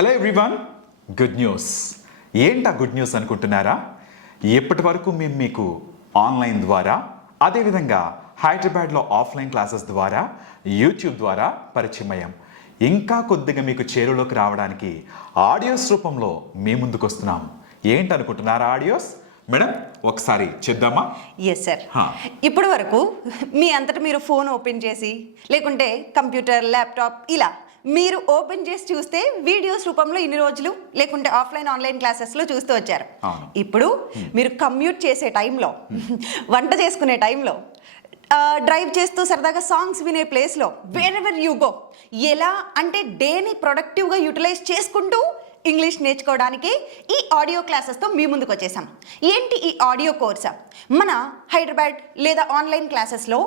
Hello everyone. Good news. ఏంటా good news అనుకుంటున్నారా? ఇప్పటి వరకు మేము మీకు ఆన్లైన్ ద్వారా అదేవిధంగా హైదరాబాద్లో ఆఫ్లైన్ క్లాసెస్ ద్వారా యూట్యూబ్ ద్వారా పరిచయం అయ్యాం ఇంకా కొద్దిగా మీకు చేరువలోకి రావడానికి ఆడియోస్ రూపంలో మీ ముందుకు వస్తున్నాం. ఏంటనుకుంటున్నారా ఆడియోస్? మేడం ఒకసారి చేద్దామా? Yes sir. ఇప్పటి వరకు మీ అంతటా మీరు ఫోన్ ఓపెన్ చేసి లేకుంటే కంప్యూటర్ ల్యాప్టాప్ ఇలా మీరు ఓపెన్ చేసి చూస్తే వీడియోస్ రూపంలో ఇన్ని రోజులు లేకుంటే ఆఫ్లైన్ ఆన్లైన్ క్లాసెస్లో చూస్తూ వచ్చారు. ఇప్పుడు మీరు కమ్యూట్ చేసే టైంలో వంట చేసుకునే టైంలో డ్రైవ్ చేస్తూ సరదాగా సాంగ్స్ వినే ప్లేస్లో వేర్ ఎవర్ యూ గో ఎలా అంటే డేని ప్రొడక్టివ్గా యూటిలైజ్ చేసుకుంటూ ఇంగ్లీష్ నేర్చుకోవడానికి ఈ ఆడియో క్లాసెస్తో మీ ముందుకు వచ్చేసాం ఏంటి ఈ ఆడియో కోర్స్? మన హైదరాబాద్ లేదా ఆన్లైన్ క్లాసెస్లో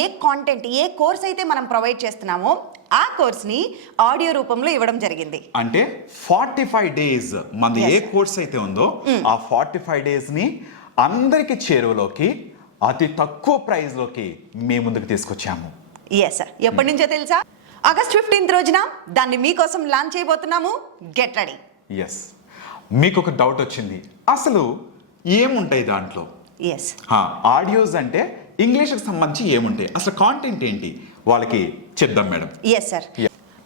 ఏ కాంటెంట్ ఏ కోర్స్ అయితే మనం ప్రొవైడ్ చేస్తున్నామో ఆ కోర్స్ని ఆడియో రూపంలో ఇవ్వడం జరిగింది. అంటే ఫార్టీ ఫైవ్ డేస్ మనది ఏ. కోర్స్ అయితే ఉందో ఆ ఫార్టీ ఫైవ్ డేస్ని అందరికి చేరువలోకి అతి తక్కువ ప్రైస్లోకి మీ ముందుకు తీసుకొచ్చాము. ఎస్ సార్ ఎప్పటి నుంచో తెలుసా? ఆగస్ట్ ఫిఫ్టీన్త్ రోజున దాన్ని మీకోసం లాంచ్ చేయబోతున్నాము. Get ready. ఎస్ మీకు ఒక డౌట్ వచ్చింది. అసలు ఏముంటాయి దాంట్లో? ఎస్ ఆడియోస్ అంటే ఇంగ్లీష్కి సంబంధించి ఏముంటాయి? అసలు కాంటెంట్ ఏంటి? వాళ్ళకి చెప్దాం madam. Yes sir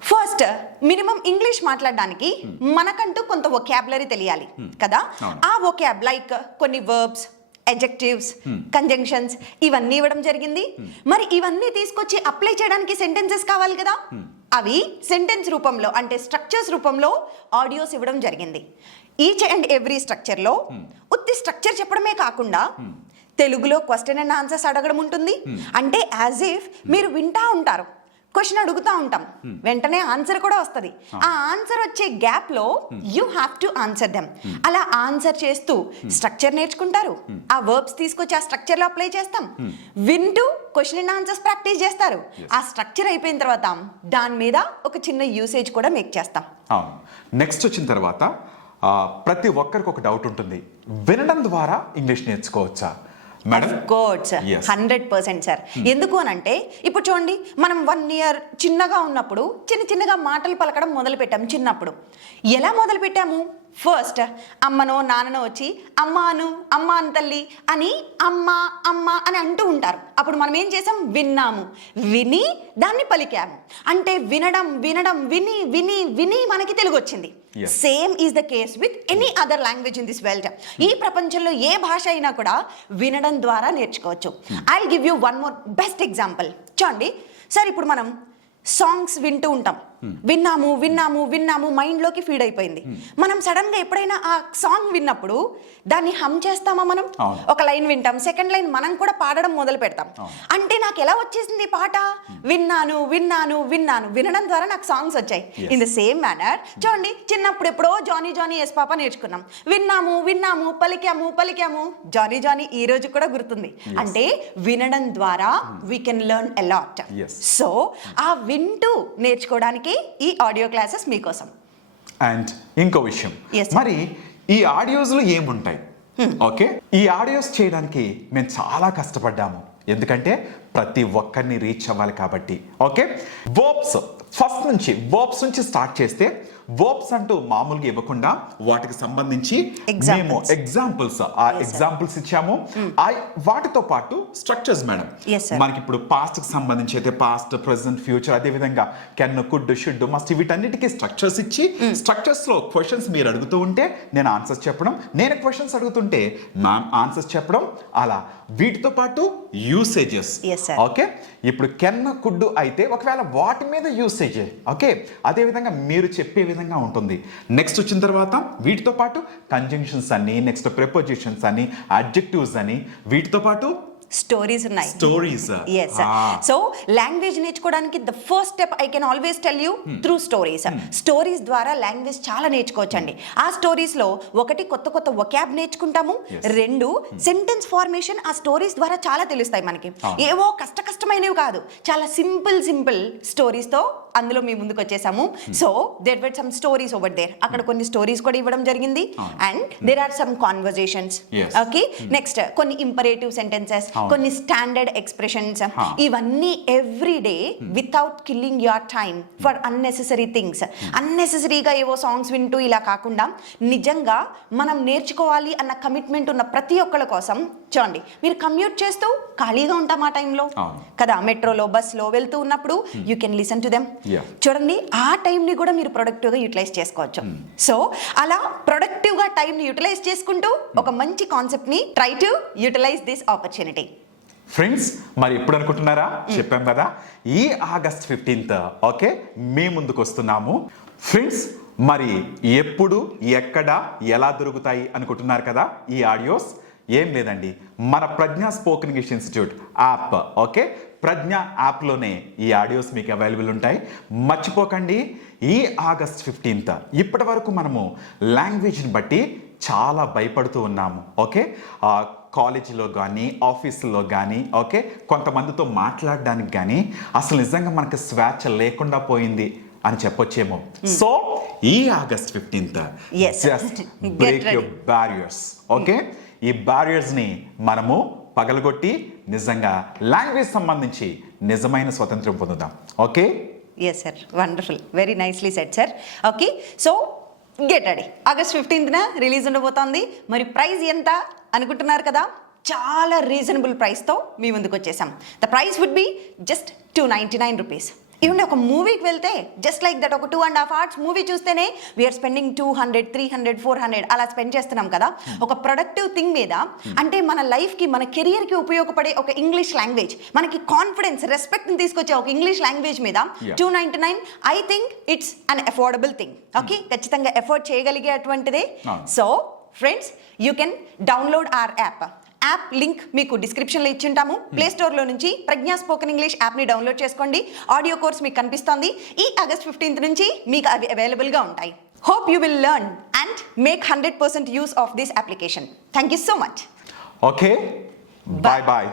first minimum English మాట్లాడడానికి మనకంటూ కొంత ఒకాబులరీ తెలియాలి. కదా? అవును. ఆ ఒకాబ్ లైక్ కొన్ని వర్బ్స్ ఎజెక్టివ్స్ కంజంక్షన్స్ ఇవన్నీ ఇవ్వడం జరిగింది. మరి ఇవన్నీ తీసుకొచ్చి అప్లై చేయడానికి సెంటెన్సెస్ కావాలి కదా? అవి సెంటెన్స్ రూపంలో అంటే స్ట్రక్చర్స్ రూపంలో ఆడియోస్ ఇవ్వడం జరిగింది. ఈచ్ అండ్ ఎవ్రీ స్ట్రక్చర్లో ఉత్తి స్ట్రక్చర్ చెప్పడమే కాకుండా తెలుగులో క్వశ్చన్ అండ్ ఆన్సర్స్ అడగడం ఉంటుంది. అంటే యాజ్ ఇఫ్ మీరు వింటా ఉంటారు. క్వశ్చన్ అడుగుతా ఉంటాం. వెంటనే ఆన్సర్ కూడా వస్తుంది. ఆ ఆన్సర్ వచ్చే గ్యాప్లో you have to answer them. అలా ఆన్సర్ చేస్తూ స్ట్రక్చర్ నేర్చుకుంటారు. ఆ వర్బ్స్ తీసుకొచ్చి ఆ స్ట్రక్చర్లో అప్లై చేస్తాం. వింటూ క్వశ్చన్ అండ్ ఆన్సర్స్ ప్రాక్టీస్ చేస్తారు. ఆ స్ట్రక్చర్ అయిపోయిన తర్వాత దాని మీద ఒక చిన్న యూసేజ్ కూడా మేక్ చేస్తాం. నెక్స్ట్ వచ్చిన తర్వాత ప్రతి ఒక్కరికి ఒక డౌట్ ఉంటుంది. వినడం ద్వారా ఇంగ్లీష్ నేర్చుకోవచ్చా? కోర్స్. హండ్రెడ్ పర్సెంట్ సార్ ఎందుకు అని అంటే ఇప్పుడు చూడండి మనం వన్ ఇయర్ చిన్నగా ఉన్నప్పుడు చిన్న చిన్నగా మాటలు పలకడం మొదలు పెట్టాం చిన్నప్పుడు. ఎలా మొదలు పెట్టాము ఫస్ట్ అమ్మనో నాన్ననో వచ్చి అమ్మ అను అమ్మ అను తల్లి అని అమ్మ అమ్మ అని అంటూ ఉంటారు. అప్పుడు మనం ఏం చేసాం విన్నాము. విని దాన్ని పలికాము. అంటే వినడం వినడం విని విని విని మనకి తెలుగు వచ్చింది. Same is the case with any other language in this world ఈ ప్రపంచంలో ఏ భాష అయినా కూడా వినడం ద్వారా నేర్చుకోవచ్చు. I give you one more best example చూడండి. సార్ ఇప్పుడు మనం సాంగ్స్ వింటూ ఉంటాం. విన్నాము విన్నాము విన్నాము మైండ్లోకి ఫీడ్ అయిపోయింది. మనం సడన్గా ఎప్పుడైనా ఆ సాంగ్ విన్నప్పుడు దాన్ని హమ్ చేస్తామా మనం. ఒక లైన్ వింటాం సెకండ్ లైన్ మనం కూడా పాడడం మొదలు పెడతాం. అంటే నాకు ఎలా వచ్చేసింది పాట? విన్నాను విన్నాను విన్నాను. వినడం ద్వారా నాకు సాంగ్స్ వచ్చాయి. ఇన్ ద సేమ్ మేనర్ చూడండి చిన్నప్పుడు ఎప్పుడో జానీ జానీ ఎస్ పాప నేర్చుకున్నాం. విన్నాము విన్నాము పలికాము పలికాము. జానీ జానీ ఈ రోజు కూడా గుర్తుంది. అంటే వినడం ద్వారా we can learn a lot. So ఆ వింటూ నేర్చుకోవడానికి ఈ ఆడియో క్లాసెస్ మీకోసం. అండ్ ఇంకో విషయం. మరి ఈ ఆడియోస్లో ఏముంటాయి? ఓకే? ఈ ఆడియోస్ చేయడానికి మేము చాలా కష్టపడ్డాము. ఎందుకంటే ప్రతి ఒక్కరిని రీచ్ అవ్వాలి కాబట్టి. ఓకే? వర్బ్స్ ఫస్ట్ నుంచి వర్బ్స్ నుంచి స్టార్ట్ చేస్తే వర్బ్స్ అంటూ మామూలుగా ఇవ్వకుండా వాటికి సంబంధించి. మేము ఎగ్జాంపుల్స్ ఆ. ఎగ్జాంపుల్స్ ఇచ్చాము ఆ వాటితో పాటు స్ట్రక్చర్స్ మేడం. మనకి ఇప్పుడు పాస్ట్కి సంబంధించి అయితే పాస్ట్ ప్రెసెంట్ ఫ్యూచర్ అదే విధంగా కెన్ కుడ్ షుడ్ మస్ట్ వీటన్నిటికీ స్ట్రక్చర్స్ ఇచ్చి స్ట్రక్చర్స్లో క్వశ్చన్స్ మీరు అడుగుతూ ఉంటే నేను ఆన్సర్స్ చెప్పడం నేను క్వశ్చన్స్ అడుగుతుంటే మ్యామ్ ఆన్సర్స్ చెప్పడం అలా వీటితో పాటు యూసేజెస్. ఓకే ఇప్పుడు కెన్ కుడ్ అయితే ఒకవేళ వాటి మీద యూసేజ్ ఓకే అదే విధంగా మీరు చెప్పే విధంగా ఉంటుంది. నెక్స్ట్ వచ్చిన తర్వాత వీటితో పాటు కంజంక్షన్స్ అని నెక్స్ట్ ప్రిపోజిషన్స్ అని అడ్జెక్టివ్స్ అని వీటితో పాటు స్టోరీస్ ఉన్నాయి. స్టోరీస్ ఎస్ సో లాంగ్వేజ్ నేర్చుకోవడానికి the first step I can always tell you through stories stories ద్వారా లాంగ్వేజ్ చాలా నేర్చుకోవచ్చండి. ఆ స్టోరీస్లో ఒకటి కొత్త కొత్త ఒకాబ్ నేర్చుకుంటాము. రెండు సెంటెన్స్ ఫార్మేషన్ ఆ స్టోరీస్ ద్వారా చాలా తెలుస్తాయి మనకి. ఏవో కష్ట కష్టమైనవి కాదు. చాలా సింపుల్ సింపుల్ స్టోరీస్తో అందులో మీ ముందుకు వచ్చేసాము. So there were some stories over there అక్కడ కొన్ని స్టోరీస్ కూడా ఇవ్వడం జరిగింది. And there are some conversations. Okay next కొన్ని ఇంపరేటివ్ సెంటెన్సెస్. కొన్ని స్టాండర్డ్ ఎక్స్ప్రెషన్స్. ఇవన్నీ every day without killing your time for unnecessary things అన్నెసెసరీగా ఏవో సాంగ్స్ వింటూ ఇలా కాకుండా నిజంగా మనం నేర్చుకోవాలి అన్న కమిట్మెంట్ ఉన్న ప్రతి ఒక్కళ్ళ కోసం చూడండి మీరు కమ్యూట్ చేస్తూ ఖాళీగా ఉంటాం ఆ టైంలో. కదా మెట్రోలో బస్లో వెళ్తూ ఉన్నప్పుడు you can listen to them. చూడండి ఆ టైంని కూడా మీరు ప్రొడక్టివ్గా యూటిలైజ్ చేసుకోవచ్చు. సో అలా ప్రొడక్టివ్గా టైంని యూటిలైజ్ చేసుకుంటూ ఒక మంచి కాన్సెప్ట్ని try to utilize this opportunity friends మరి ఎప్పుడు అనుకుంటున్నారా? చెప్పాం కదా. ఈ ఆగస్ట్ ఫిఫ్టీన్త్ ఓకే మీ ముందుకు వస్తున్నాము. ఫ్రెండ్స్ మరి ఎప్పుడు ఎక్కడ ఎలా దొరుకుతాయి అనుకుంటున్నారు కదా ఈ ఆడియోస్? ఏం లేదండి. మన Pragna spoken English institute app okay? Pragna యాప్లోనే ఈ ఆడియోస్ మీకు అవైలబుల్ ఉంటాయి. మర్చిపోకండి. ఈ ఆగస్ట్ ఫిఫ్టీన్త్ ఇప్పటి వరకు మనము లాంగ్వేజ్ని బట్టి చాలా భయపడుతూ ఉన్నాము ఓకే? కాలేజీలో కానీ ఆఫీసులో కానీ ఓకే? కొంతమందితో మాట్లాడడానికి కానీ అసలు నిజంగా మనకు స్వేచ్ఛ లేకుండా పోయింది అని చెప్పొచ్చేమో. సో ఈ August fifteenth. Just break. Your barriers okay? ఈ బ్యారియర్స్ని మనము పగలగొట్టి నిజంగా లాంగ్వేజ్ సంబంధించి నిజమైన స్వతంత్రం పొందుదాం. Okay? Yes sir wonderful very nicely set sir okay so get ready August ఫిఫ్టీన్త్న release ఉండబోతోంది. మరి ప్రైస్ ఎంత అనుకుంటున్నారు కదా? చాలా రీజనబుల్ ప్రైస్తో మీ ముందుకు వచ్చేసాం the price would be just two ninety nine rupees ఇవ్వండి ఒక మూవీకి వెళ్తే జస్ట్ లైక్ దట్ ఒక two and half hours movie చూస్తేనే we are spending two hundred three hundred four hundred అలా స్పెండ్ చేస్తున్నాం కదా. ఒక ప్రొడక్టివ్ థింగ్ మీద అంటే మన లైఫ్కి మన కెరియర్కి ఉపయోగపడే ఒక ఇంగ్లీష్ లాంగ్వేజ్ మనకి కాన్ఫిడెన్స్ రెస్పెక్ట్ని తీసుకొచ్చే ఒక ఇంగ్లీష్ లాంగ్వేజ్ మీద. Two ninety nine I think it's unaffordable thing okay ఖచ్చితంగా afford చేయగలిగేటువంటిదే. So friends you can download our app app link మీకు డిస్క్రిప్షన్లో ఇచ్చింటాము. ప్లే స్టోర్లో నుంచి ప్రజ్ఞా స్పోకెన్ ఇంగ్లీష్ యాప్ని డౌన్లోడ్ చేసుకోండి. ఆడియో కోర్స్ మీకు కనిపిస్తోంది. ఈ ఆగస్ట్ ఫిఫ్టీన్త్ నుంచి మీకు అవి అవైలబుల్గా ఉంటాయి. Hope you will learn and make hundred percent use of this application thank you so much okay bye bye